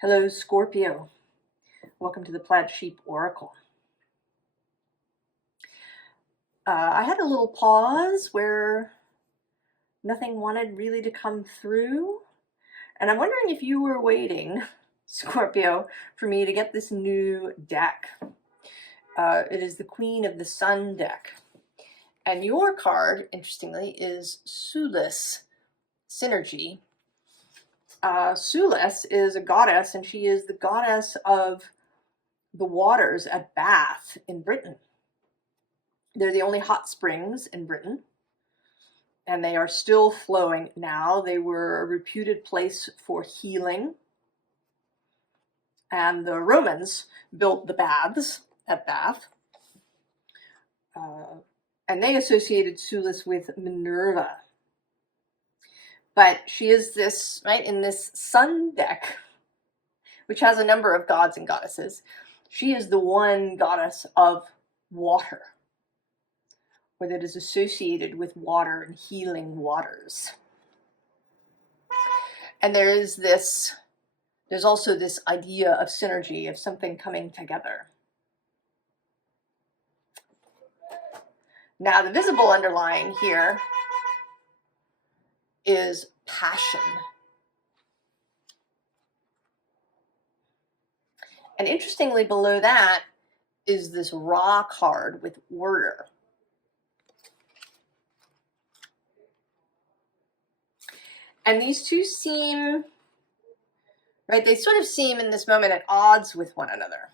Hello, Scorpio. Welcome to the Plaid Sheep Oracle. I had a little pause where nothing wanted really to come through, and I'm wondering if you were waiting, Scorpio, for me to get this new deck. It is the Queen of the Sun deck, and your card, interestingly, is Sulis Synergy. Sulis is a goddess, and she is the goddess of the waters at Bath in Britain. They're the only hot springs in Britain, and they are still flowing now. They were a reputed place for healing, and the Romans built the baths at Bath, and they associated Sulis with Minerva. But she is this, right, in this sun deck, which has a number of gods and goddesses. She is the one goddess of water, or that is associated with water and healing waters. And there's also this idea of synergy, of something coming together. Now, the visible underlying here is passion. And interestingly, below that is this raw card with order. And these two seem, right, they sort of seem in this moment at odds with one another.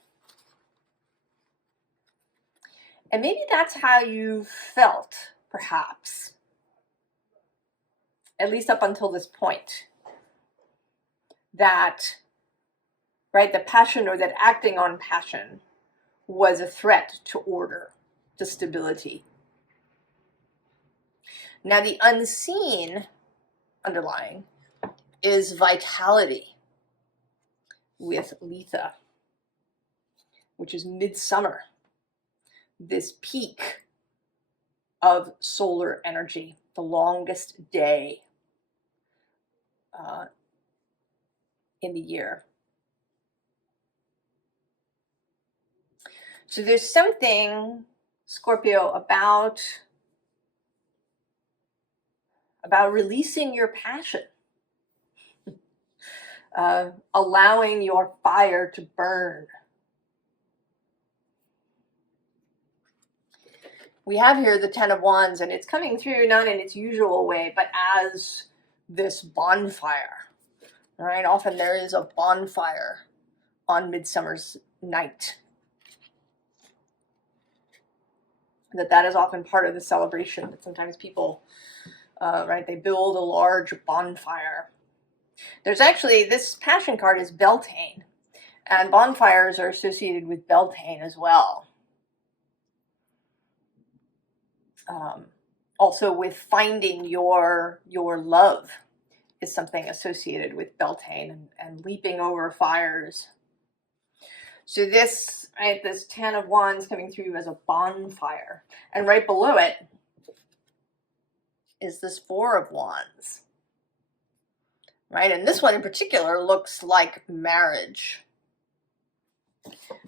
And maybe that's how you felt, perhaps, at least up until this point, that, right, the passion, or that acting on passion was a threat to order, to stability. Now, the unseen underlying is vitality with Letha, which is midsummer, this peak of solar energy, the longest day in the year. So there's something, Scorpio, about releasing your passion, allowing your fire to burn. We have here the Ten of Wands, and it's coming through not in its usual way, but as this bonfire, right? Often there is a bonfire on Midsummer's Night. That is often part of the celebration, that sometimes people, right, they build a large bonfire. There's actually, this passion card is Beltane, and bonfires are associated with Beltane as well. Also with finding your love is something associated with Beltane, and leaping over fires. So this, right, this Ten of Wands coming through as a bonfire, and right below it is this Four of Wands, right? And this one in particular looks like marriage.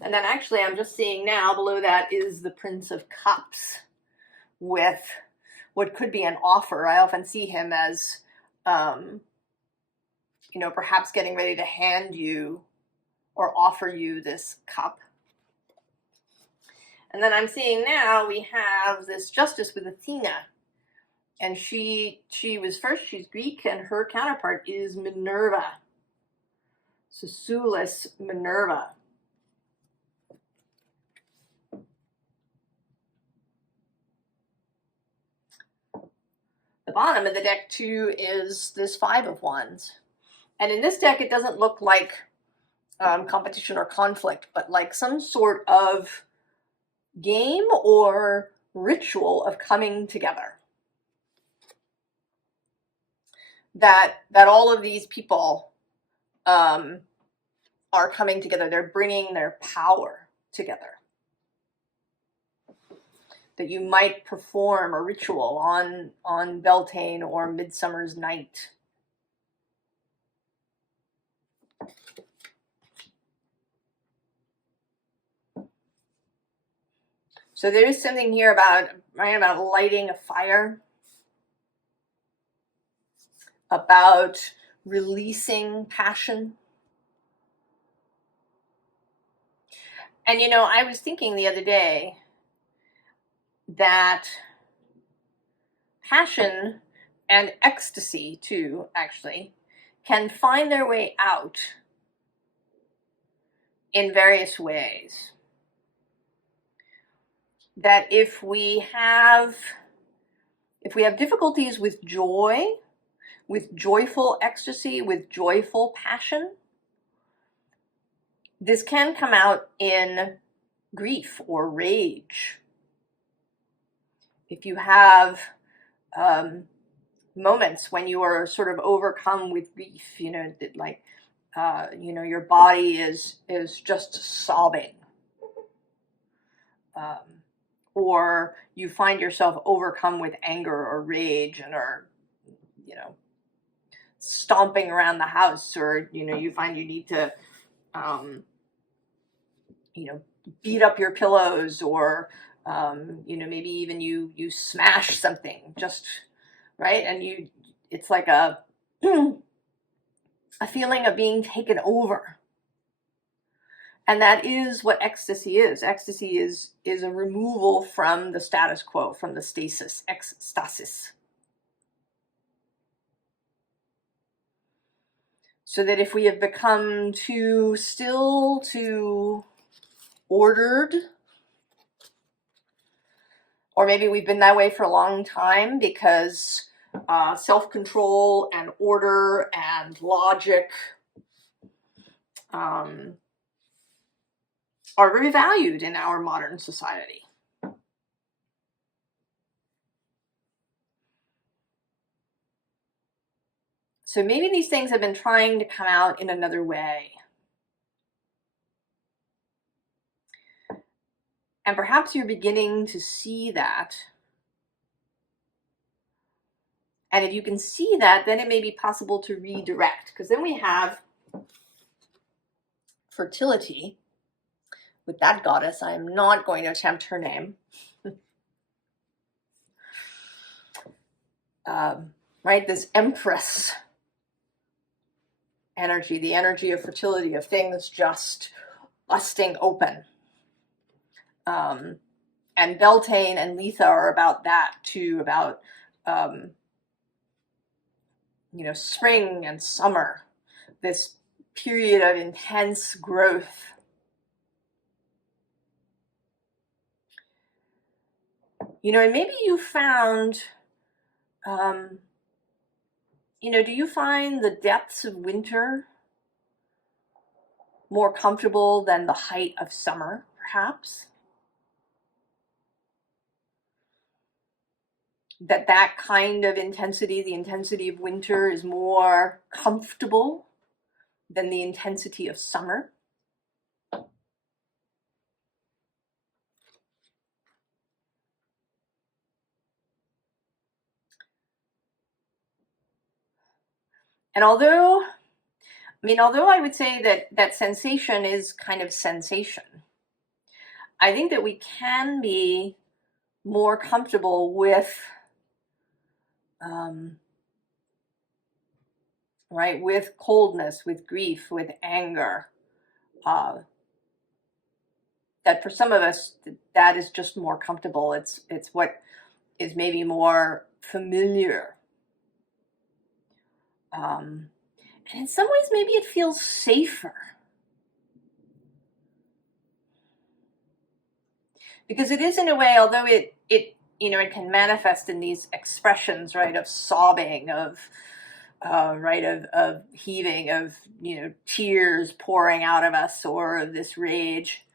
And then actually I'm just seeing now below that is the Prince of Cups with what could be an offer. I often see him as, perhaps getting ready to hand you or offer you this cup. And then I'm seeing now we have this Justice with Athena. And she was first, she's Greek, and her counterpart is Minerva. So Sulis, Minerva. The bottom of the deck, too, is this Five of Wands. And in this deck, it doesn't look like competition or conflict, but like some sort of game or ritual of coming together. That all of these people are coming together. They're bringing their power together. That you might perform a ritual on Beltane or Midsummer's Night. So there is something here about, right, about lighting a fire, about releasing passion. And you know, I was thinking the other day that passion and ecstasy too, actually, can find their way out in various ways. That if we have difficulties with joy, with joyful ecstasy, with joyful passion, this can come out in grief or rage. If you have moments when you are sort of overcome with grief, you know, like, you know, your body is just sobbing, or you find yourself overcome with anger or rage and are, you know, stomping around the house, or, you know, you find you need to, you know, beat up your pillows, or, you know, maybe even you smash something, just right, and it's like a a feeling of being taken over. And that is what ecstasy is. Ecstasy is a removal from the status quo, from the stasis, ecstasis. So that if we have become too still, too ordered, or maybe we've been that way for a long time because self-control and order and logic are very valued in our modern society. So maybe these things have been trying to come out in another way. And perhaps you're beginning to see that. And if you can see that, then it may be possible to redirect. Because then we have fertility with that goddess. I am not going to attempt her name. Right, this empress energy, the energy of fertility, of things just busting open. And Beltane and Letha are about that too, about you know, spring and summer, this period of intense growth. You know, and maybe you found, you know, do you find the depths of winter more comfortable than the height of summer, perhaps? That kind of intensity, the intensity of winter, is more comfortable than the intensity of summer? And although I would say that sensation is kind of sensation, I think that we can be more comfortable with, right, with coldness, with grief, with anger. That for some of us, that is just more comfortable. It's what is maybe more familiar. And in some ways, maybe it feels safer. Because it is, in a way, although it you know, it can manifest in these expressions, right, of sobbing, of right, of heaving, of, you know, tears pouring out of us, or of this rage,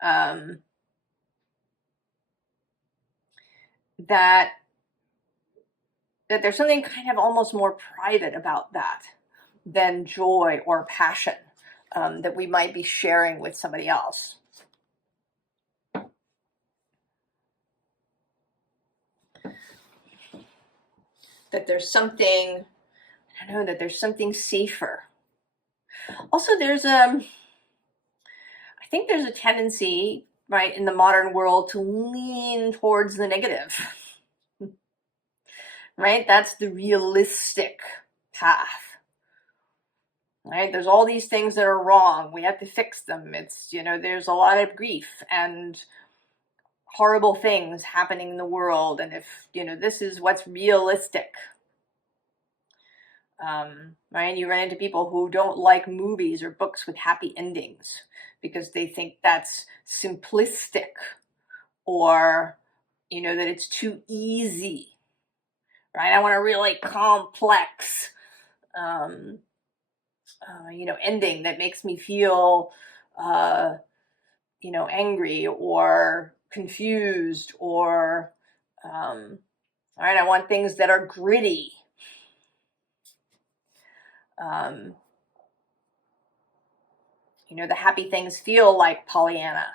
that there's something kind of almost more private about that than joy or passion that we might be sharing with somebody else. That there's something, I don't know, that there's something safer. Also, I think there's a tendency, right, in the modern world to lean towards the negative, right? That's the realistic path, right? There's all these things that are wrong. We have to fix them. It's, you know, there's a lot of grief and horrible things happening in the world. And if, you know, this is what's realistic, right? You run into people who don't like movies or books with happy endings because they think that's simplistic, or, you know, that it's too easy, right? I want a really complex, you know, ending that makes me feel, you know, angry or confused, or, all right, I want things that are gritty. You know, the happy things feel like Pollyanna.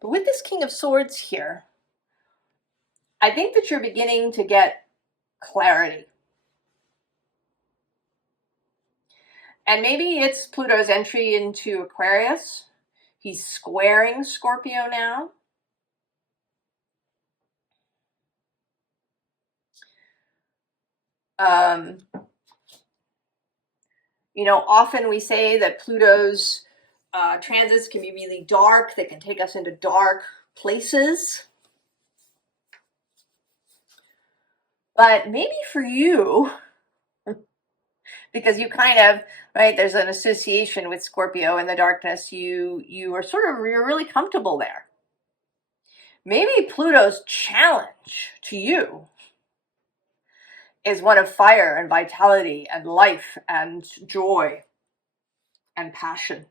But with this King of Swords here, I think that you're beginning to get clarity. And maybe it's Pluto's entry into Aquarius. He's squaring Scorpio now. You know, often we say that Pluto's transits can be really dark. They can take us into dark places. But maybe for you, because you kind of, right, there's an association with Scorpio in the darkness, you are sort of, you're really comfortable there. Maybe Pluto's challenge to you is one of fire and vitality and life and joy and passion.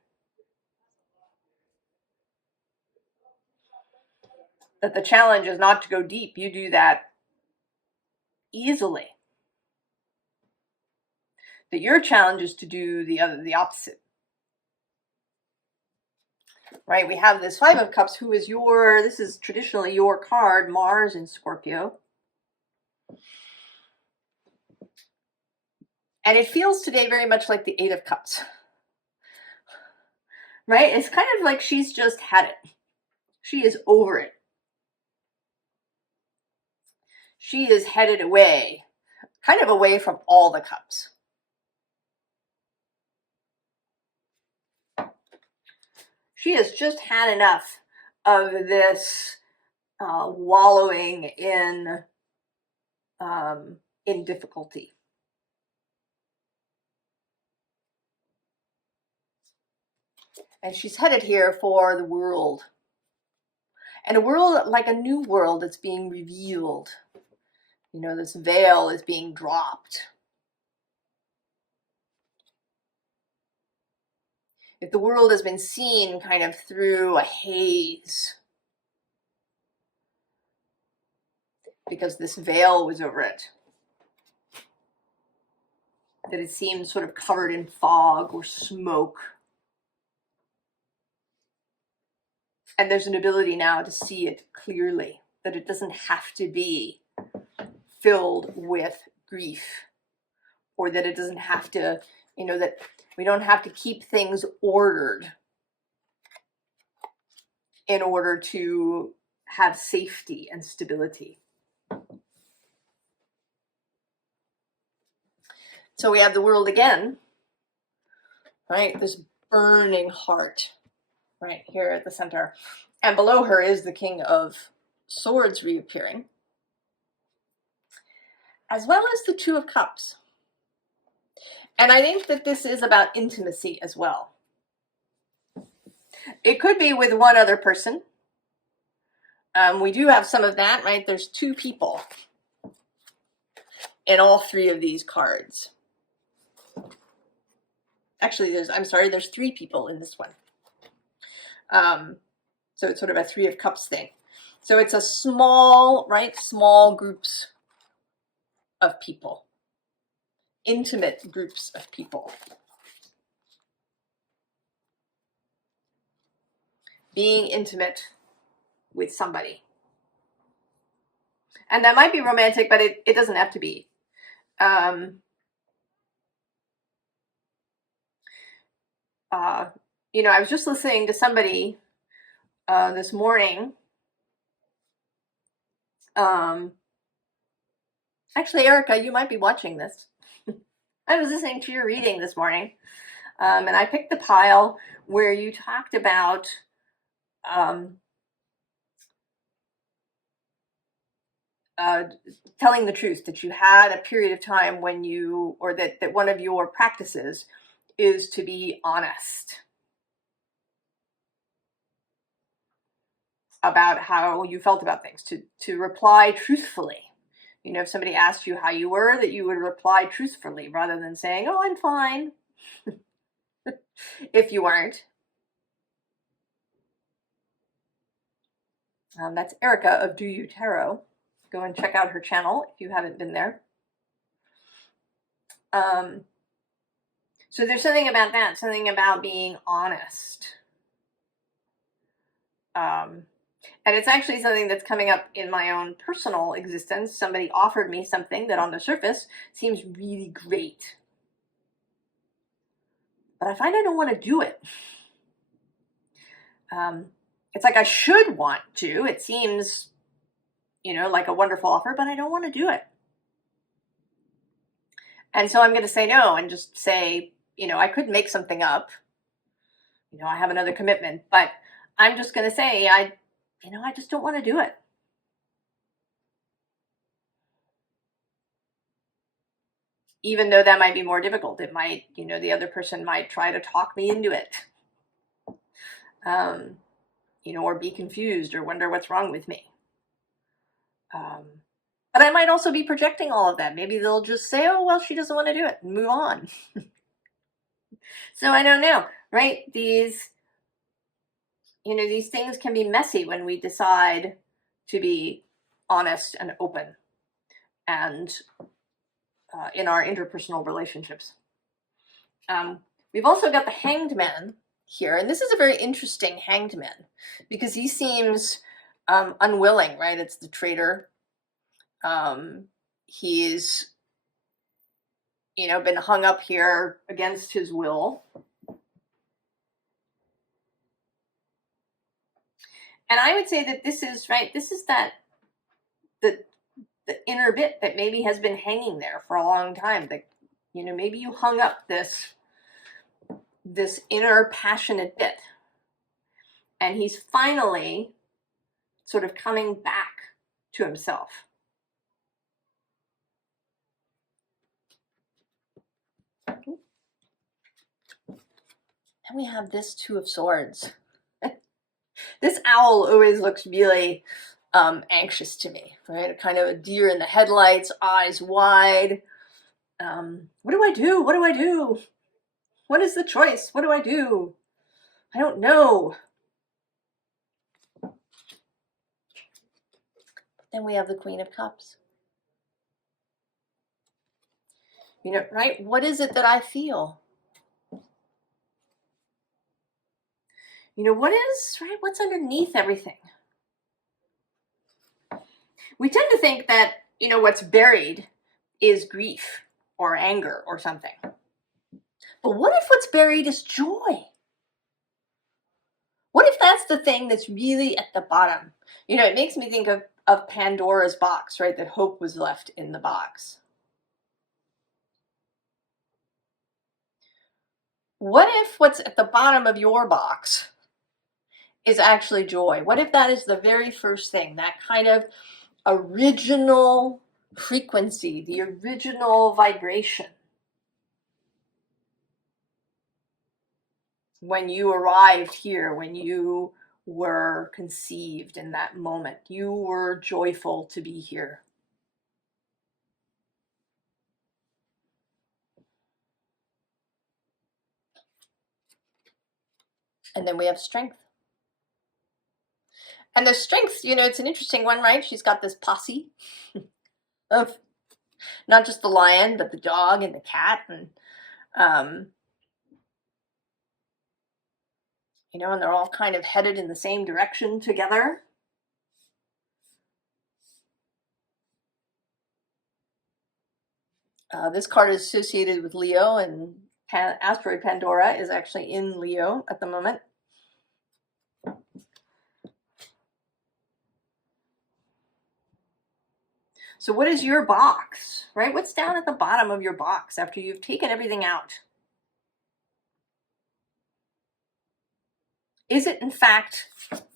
That the challenge is not to go deep. You do that easily. That your challenge is to do the opposite. Right? We have this Five of Cups, who is this is traditionally your card, Mars in Scorpio. And it feels today very much like the Eight of Cups. Right? It's kind of like she's just had it. She is over it. She is headed away, kind of away from all the cups. She has just had enough of this wallowing in difficulty. And she's headed here for the world. And a world, like a new world, that's being revealed. You know, this veil is being dropped. If the world has been seen kind of through a haze, because this veil was over it, that it seemed sort of covered in fog or smoke. And there's an ability now to see it clearly, that it doesn't have to be filled with grief, or that it doesn't have to, you know, that we don't have to keep things ordered in order to have safety and stability. So we have the world again, right? This burning heart, right here at the center. And below her is the King of Swords reappearing, as well as the Two of Cups. And I think that this is about intimacy as well. It could be with one other person. We do have some of that, right? There's two people in all three of these cards. Actually, there's three people in this one. So it's sort of a Three of Cups thing. So it's a small groups of people. Intimate groups of people. Being intimate with somebody. And that might be romantic, but it doesn't have to be. you know, I was just listening to somebody this morning. Actually, Erica, you might be watching this. I was listening to your reading this morning, and I picked the pile where you talked about telling the truth, that you had a period of time when you, or that one of your practices is to be honest about how you felt about things, to reply truthfully. You know, if somebody asked you how you were, that you would reply truthfully rather than saying, oh, I'm fine, if you aren't. That's Erica of Do You Tarot. Go and check out her channel if you haven't been there. So there's something about that, something about being honest. And it's actually something that's coming up in my own personal existence. Somebody offered me something that on the surface seems really great, but I find I don't want to do it. It's like I should want to. It seems, you know, like a wonderful offer, but I don't want to do it. And so I'm going to say no and just say, you know, I could make something up. You know, I have another commitment, but I'm just going to say, I just don't want to do it. Even though that might be more difficult, it might, you know, the other person might try to talk me into it. You know, or be confused or wonder what's wrong with me. But I might also be projecting all of that. Maybe they'll just say, oh, well, she doesn't want to do it and move on. So I don't know, right? These, you know, these things can be messy when we decide to be honest and open and in our interpersonal relationships. We've also got the Hanged Man here, and this is a very interesting Hanged Man because he seems unwilling, right? It's the traitor. He's, you know, been hung up here against his will. And I would say that this is, right, this is that, the inner bit that maybe has been hanging there for a long time. That, you know, maybe you hung up this inner passionate bit. And he's finally sort of coming back to himself. And we have this Two of Swords. This owl always looks really anxious to me, right? Kind of a deer in the headlights, eyes wide. What do I do? What do I do? What is the choice? What do I do? I don't know. Then we have the Queen of Cups. You know, right? What is it that I feel? You know, what is, right? What's underneath everything? We tend to think that, you know, what's buried is grief or anger or something. But what if what's buried is joy? What if that's the thing that's really at the bottom? You know, it makes me think of Pandora's box, right? That hope was left in the box. What if what's at the bottom of your box is actually joy? What if that is the very first thing, that kind of original frequency, the original vibration? When you arrived here, when you were conceived in that moment, you were joyful to be here. And then we have strength. And the strength, you know, it's an interesting one, right? She's got this posse of not just the lion, but the dog and the cat. And, you know, and they're all kind of headed in the same direction together. This card is associated with Leo, and Asteroid Pandora is actually in Leo at the moment. So what is your box, right? What's down at the bottom of your box after you've taken everything out? Is it in fact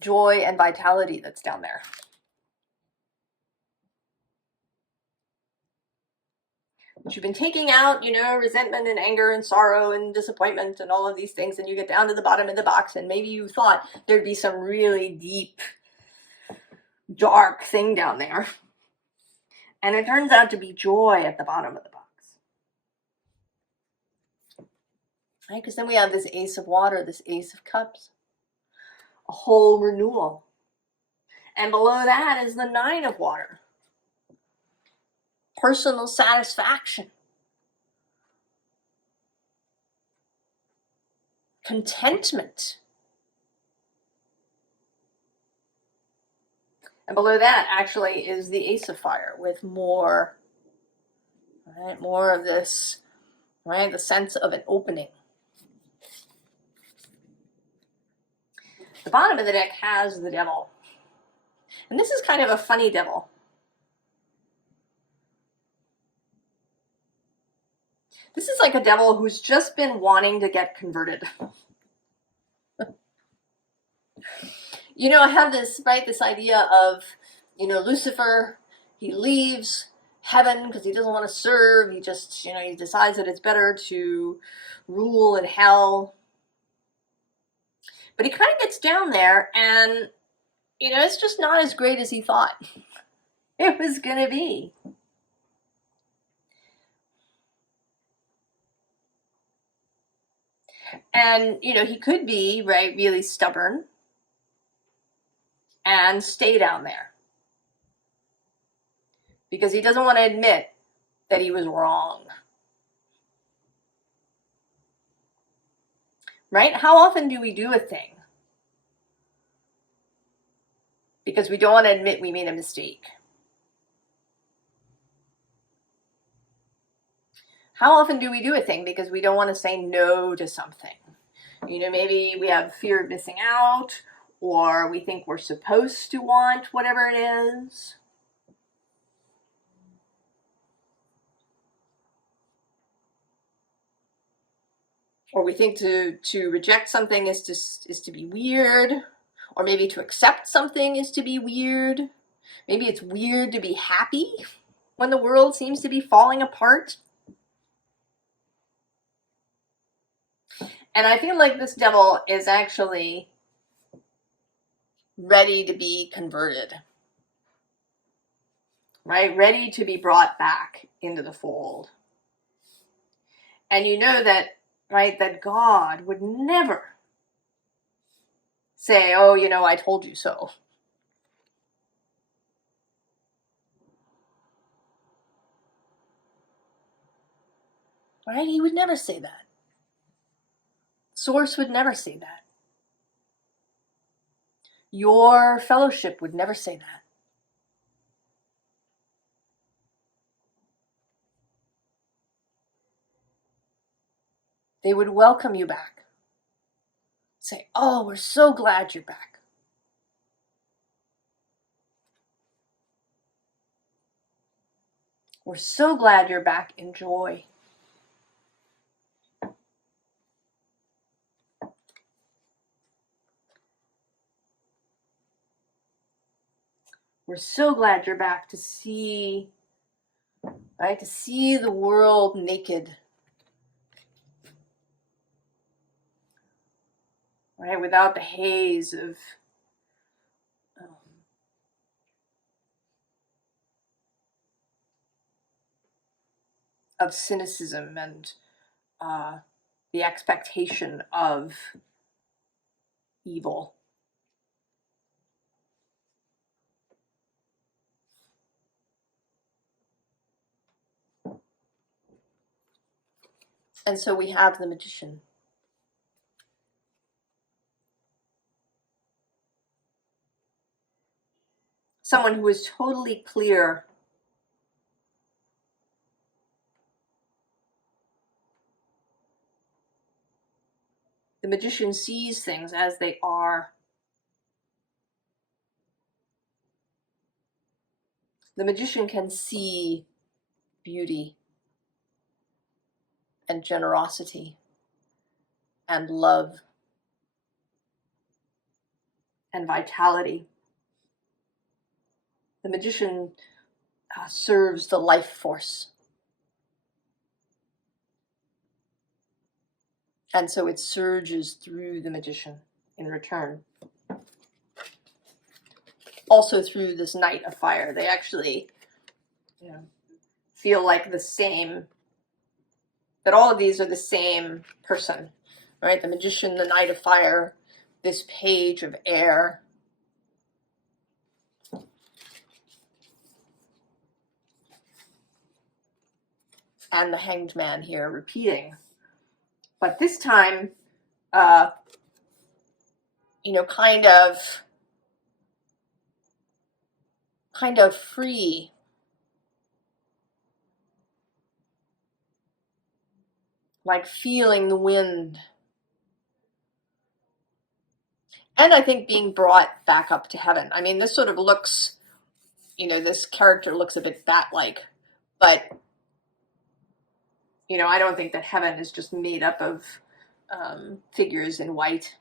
joy and vitality that's down there? But you've been taking out, you know, resentment and anger and sorrow and disappointment and all of these things, and you get down to the bottom of the box, and maybe you thought there'd be some really deep, dark thing down there. And it turns out to be joy at the bottom of the box. Right? Because then we have this Ace of Water, this Ace of Cups, a whole renewal. And below that is the Nine of Water, personal satisfaction, contentment. And below that actually is the Ace of Fire with more, right, more of this, right, the sense of an opening. The bottom of the deck has the Devil. And this is kind of a funny devil. This is like a devil who's just been wanting to get converted. You know, I have this, right, this idea of, you know, Lucifer, he leaves heaven because he doesn't want to serve. He just, you know, he decides that it's better to rule in hell. But he kind of gets down there and, you know, it's just not as great as he thought it was going to be. And, you know, he could be, right, really stubborn and stay down there because he doesn't want to admit that he was wrong. Right? How often do we do a thing because we don't want to admit we made a mistake? How often do we do a thing because we don't want to say no to something? You know, maybe we have fear of missing out, or we think we're supposed to want whatever it is. Or we think to reject something is to be weird, or maybe to accept something is to be weird. Maybe it's weird to be happy when the world seems to be falling apart. And I feel like this devil is actually ready to be converted, right? Ready to be brought back into the fold. And you know that, right, that God would never say, oh, you know, I told you so. Right? He would never say that. Source would never say that. Your fellowship would never say that. They would welcome you back. Say, oh, we're so glad you're back. We're so glad you're back in joy. We're so glad you're back to see, right, to see the world naked. Right, without the haze of cynicism and the expectation of evil. And so we have the Magician. Someone who is totally clear The magician sees things as they are. The magician can see beauty and generosity and love and vitality. The magician serves the life force. And so it surges through the magician in return. Also through this Knight of Fire. They actually, feel like the same, that all of these are the same person, right? The magician, the Knight of Fire, this page of air. And the Hanged Man here repeating. But this time, kind of free. Like feeling the wind. And I think being brought back up to heaven. I mean, this sort of looks, this character looks a bit bat-like, but, I don't think that heaven is just made up of figures in white.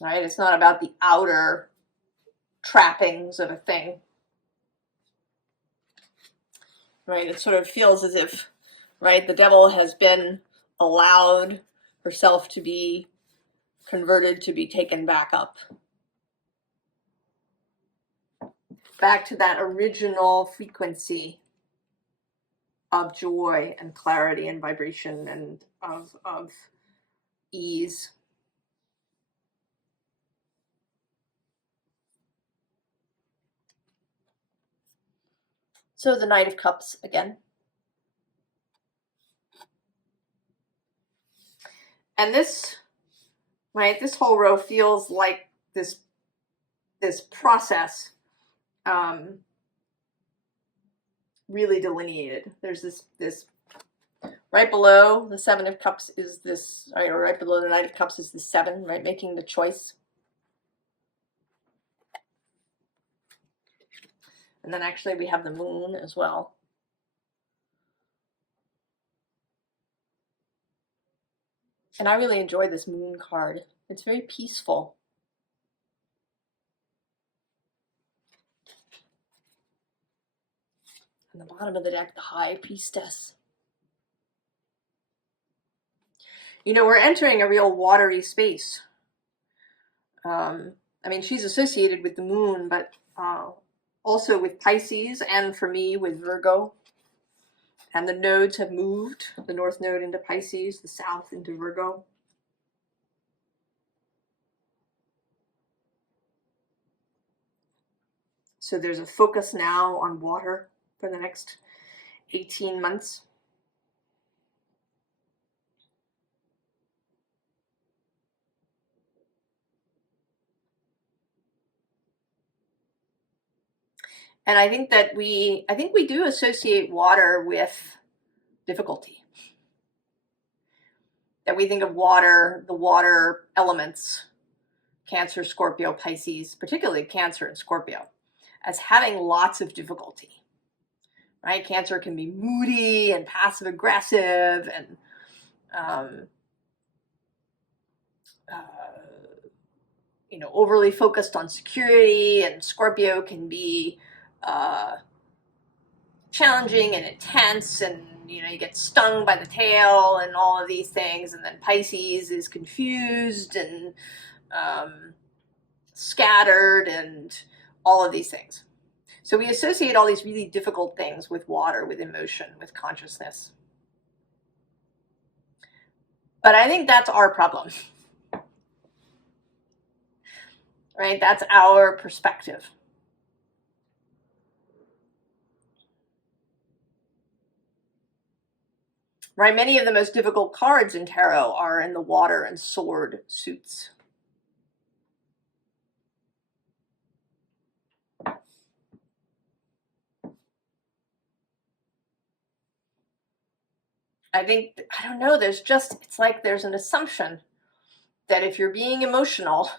Right? It's not about the outer trappings of a thing. Right? It sort of feels as if, right, the devil has been allowed herself to be converted, to be taken back up. Back to that original frequency of joy and clarity and vibration and of ease. So the Knight of Cups again. And this, right, this whole row feels like this process really delineated. There's this right below the Seven of Cups is this, right, or right below the Knight of Cups is the Seven, right, making the choice. And then actually we have the Moon as well. And I really enjoy this Moon card. It's very peaceful. On the bottom of the deck, the High Priestess. We're entering a real watery space. I mean, she's associated with the Moon, but also with Pisces, and for me, with Virgo. And the nodes have moved, the North Node into Pisces, the South into Virgo. So there's a focus now on water for the next 18 months. And I think that we do associate water with difficulty. That we think of water, the water elements, Cancer, Scorpio, Pisces, particularly Cancer and Scorpio, as having lots of difficulty. Right? Cancer can be moody and passive aggressive and overly focused on security, and Scorpio can be challenging and intense, and you get stung by the tail and all of these things. And then Pisces is confused and scattered and all of these things. So we associate all these really difficult things with water, with emotion, with consciousness. But I think that's our problem. Right? That's our perspective. Right? Many of the most difficult cards in tarot are in the water and sword suits. I think, I don't know, there's just, it's like there's an assumption that if you're being emotional,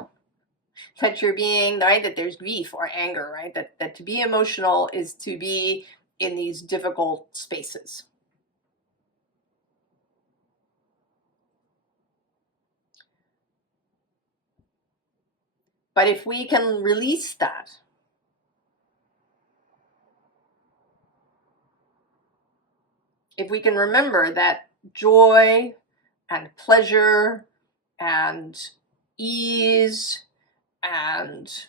that you're being, right, that there's grief or anger, right? That to be emotional is to be in these difficult spaces. But if we can release that, if we can remember that joy and pleasure and ease and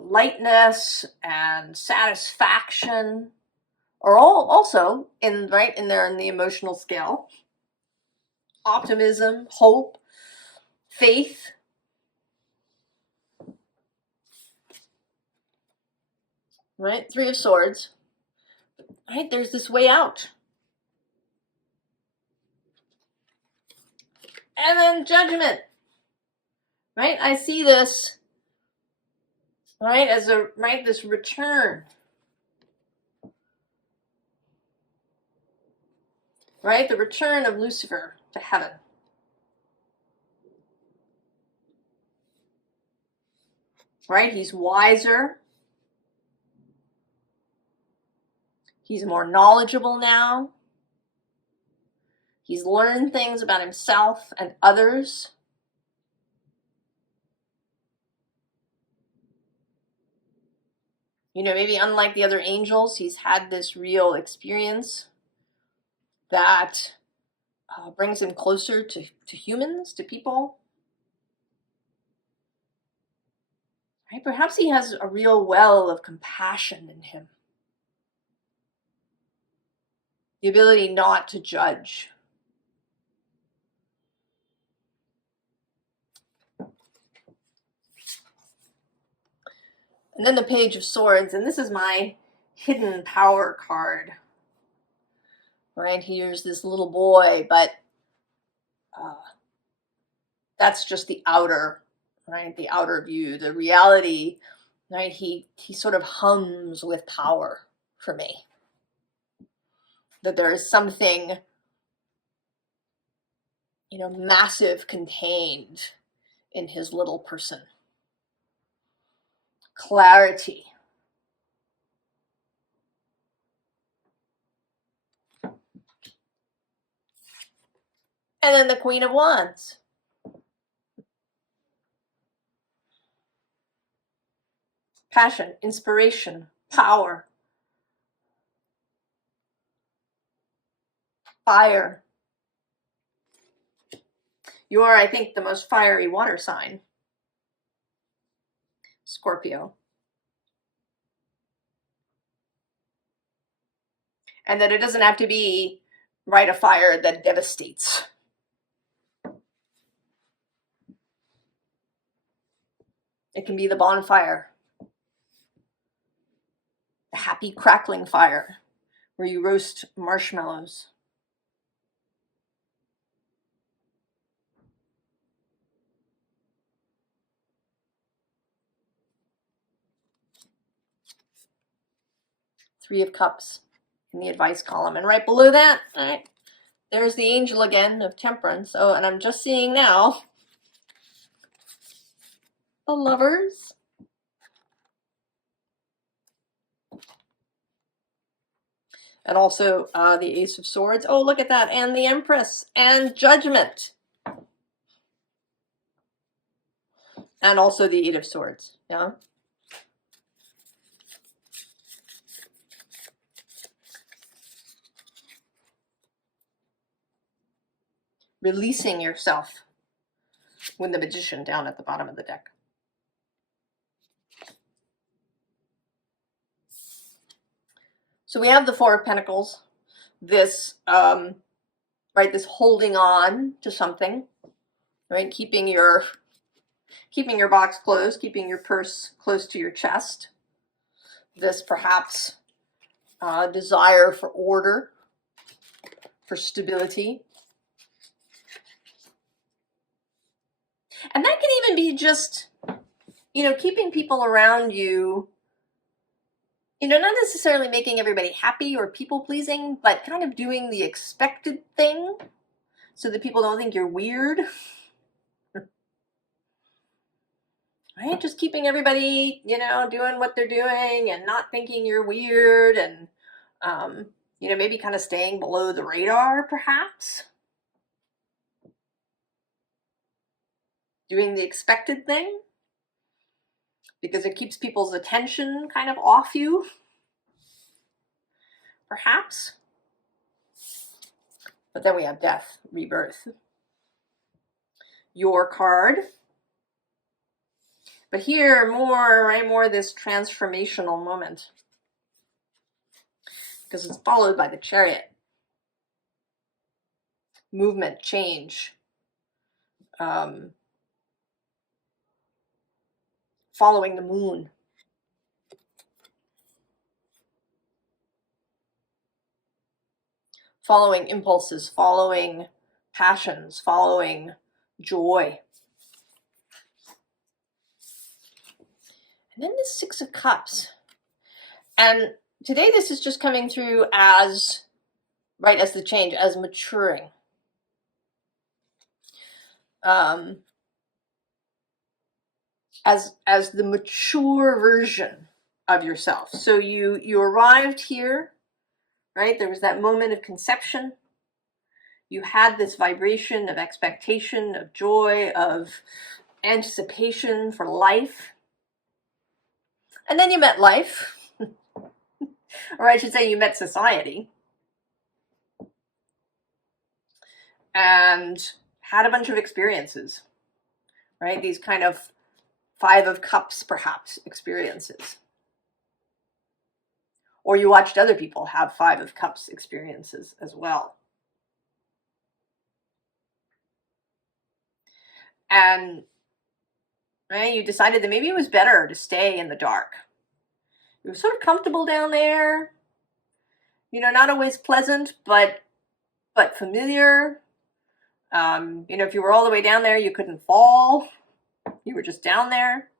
lightness and satisfaction are all also in right in there in the emotional scale. Optimism, hope, faith. Right? Three of Swords. Right? There's this way out. And then Judgment. Right? I see this, right, as a, right, this return. Right? The return of Lucifer to heaven. Right? He's wiser. He's more knowledgeable now. He's learned things about himself and others. You know, maybe unlike the other angels, he's had this real experience that brings him closer to humans, to people. Right? Perhaps he has a real well of compassion in him. The ability not to judge. And then the Page of Swords, and this is my hidden power card. Right, here's this little boy, but that's just the outer, right, the outer view. The reality, right, he sort of hums with power for me. That there is something, you know, massive contained in his little person. Clarity. And then the Queen of Wands. Passion, inspiration, power, fire. You are, I think, the most fiery water sign, Scorpio. And that it doesn't have to be, right, a fire that devastates. It can be the bonfire, the happy crackling fire where you roast marshmallows. Three of Cups in the advice column. And right below that, right, there's the angel again of Temperance. Oh, and I'm just seeing now the Lovers. And also the Ace of Swords. Oh, look at that. And the Empress. And Judgment. And also the Eight of Swords. Yeah. Releasing yourself with the Magician down at the bottom of the deck. So we have the Four of Pentacles. This, right, this holding on to something, right? Keeping your box closed, keeping your purse close to your chest. This perhaps desire for order, for stability. And that can even be just, you know, keeping people around you you know, not necessarily making everybody happy or people pleasing, but kind of doing the expected thing so that people don't think you're weird. Right? Just keeping everybody, you know, doing what they're doing and not thinking you're weird, and, you know, maybe kind of staying below the radar, perhaps. Doing the expected thing because it keeps people's attention kind of off you, perhaps. But then we have death, rebirth. Your card. But here, more, right, more this transformational moment. Because it's followed by the Chariot. Movement, change. Following the moon. Following impulses, following passions, following joy. And then the Six of Cups. And today this is just coming through as, right, as the change, as maturing. As the mature version of yourself. So you arrived here, right? There was that moment of conception. You had this vibration of expectation, of joy, of anticipation for life. And then you met life. Or I should say you met society. And had a bunch of experiences, right? These kind of Five of Cups, perhaps, experiences. Or you watched other people have Five of Cups experiences as well. And right, you decided that maybe it was better to stay in the dark. You were sort of comfortable down there. You know, not always pleasant, but familiar. You know, if you were all the way down there, you couldn't fall. You were just down there.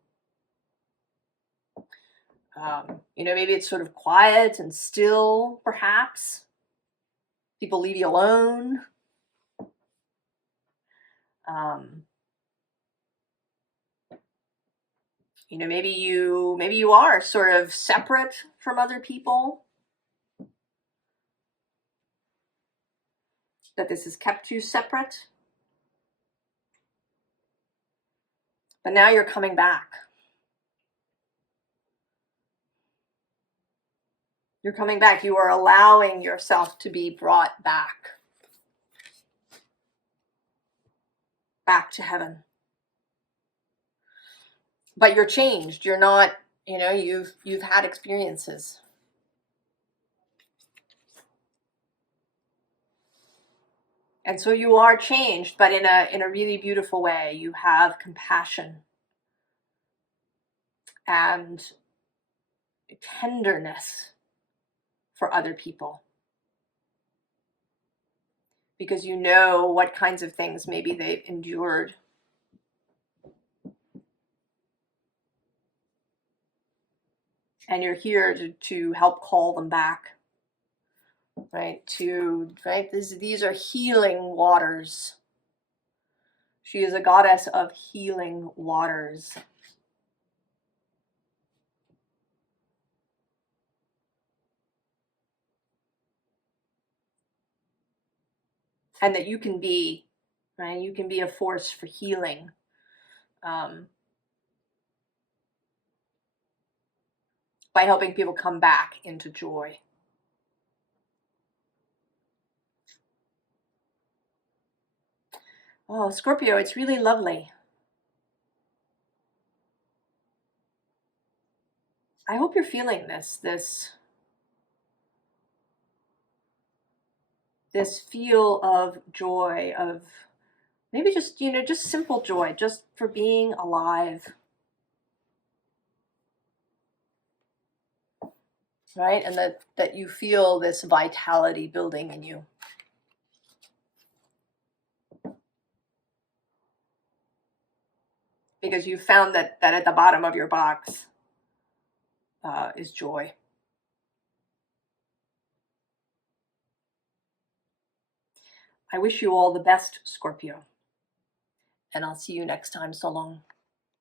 You know, maybe it's sort of quiet and still, perhaps. People leave you alone. You know, maybe you are sort of separate from other people. That this has kept you separate. But now you're coming back. You're coming back. You are allowing yourself to be brought back. Back to heaven. But you're changed. You're not, you know, you've had experiences. And so you are changed, but in a really beautiful way. You have compassion and tenderness for other people. Because you know what kinds of things maybe they've endured. And you're here to help call them back. Right? These are healing waters. She is a goddess of healing waters. And that you can be, right? You can be a force for healing. By helping people come back into joy. Oh, Scorpio, it's really lovely. I hope you're feeling this feel of joy, of maybe just, you know, just simple joy, just for being alive. Right? And that you feel this vitality building in you. Because you found that at the bottom of your box is joy. I wish you all the best, Scorpio. And I'll see you next time. So long.